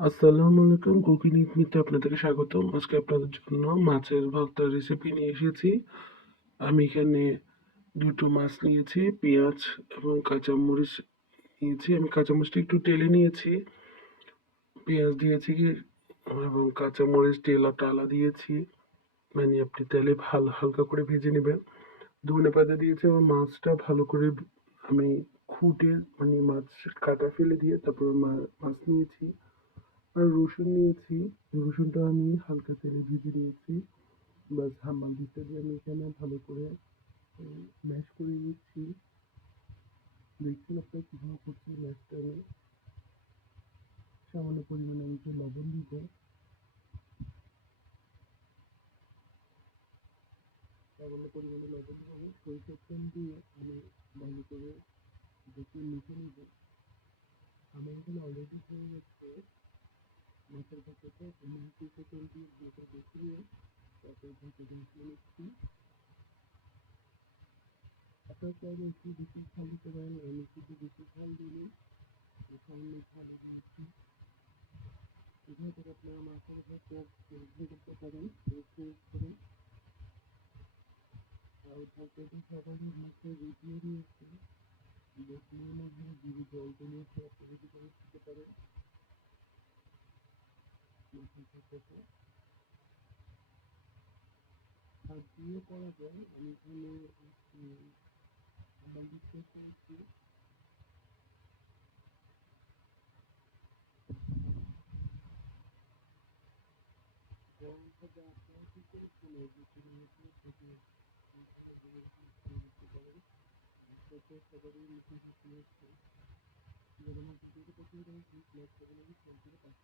আসসালামু আলাইকুম, cooking with মিতে আপনাদেরকে স্বাগতম। আজকে আপনাদের জন্য মাছের ভর্তার রেসিপি নিয়ে এসেছি। আমি এখানে দুটো মাছ নিয়েছি, পেঁয়াজ এবং কাঁচামরিচ নিয়েছি। আমি কাঁচামরিচটা একটু টেলে নিয়েছি, পেঁয়াজ দিয়েছি এবং কাঁচামরিচ টালা দিয়েছি। মানে আপনি তেলে হালকা করে ভেজে নেবেন। ধনেপাতা দিয়েছি এবং মাছটা ভালো করে আমি খুঁটে মানে মাছ কাটা ফেলে দিয়ে তারপর মাছ নিয়েছি। আর রসুন নিয়েছি, রসুনটা আমি হালকা তেলে ভেজে নিয়েছি। বাস হামাল দিস্তা দিয়ে আমি এখানে ভালো করে ম্যাশ করে নিচ্ছি। দেখছেন আপনারা কিভাবে করছি ম্যাশটা আমি। সামান্য পরিমাণে আমি একটু লবণ দিব। সামান্য পরিমাণে লবণ দিব আমি সরিষার তেল দিয়ে আমি ভালো করে দেখে মিশে নিব। আমার এখানে অলরেডি হয়ে গেছে মাছের ভাজাটা। আমি সরিষার তেল দিয়ে ভালো করে দেখে নিয়ে তারপর ভাজাটা মিশিয়ে নিচ্ছি। আপনারা চাইলে একটু বেশি ঝাল দিতে পারেন, আমি একটু বেশি ঝাল দিলে সামান্য ঝাল দিয়েছি। এখান থেকে আপনারা মাছের ভাজা পরিবেশন করতে পারেন, করে। আর তরকারিটি সাধারণ মাছের রেডিও নিয়েছি, রসুনের মধ্যে জিরে জল দিয়ে আপনি রেডি করে দিতে পারেন মাছের ভাজাটা। আর দিয়ে করা যায়, আমি এখানে আমার বিশ্বাস করেছি গরম ভাজা আপনারা কি করেছেন এই যে থেকে দিতে পারেন। সেটা সবারই মুখে হাসি হচ্ছে। যদি আমার ভিডিওটি পছন্দ হয় প্লিজ লাইক করবেন এবং শেয়ার করে পাশে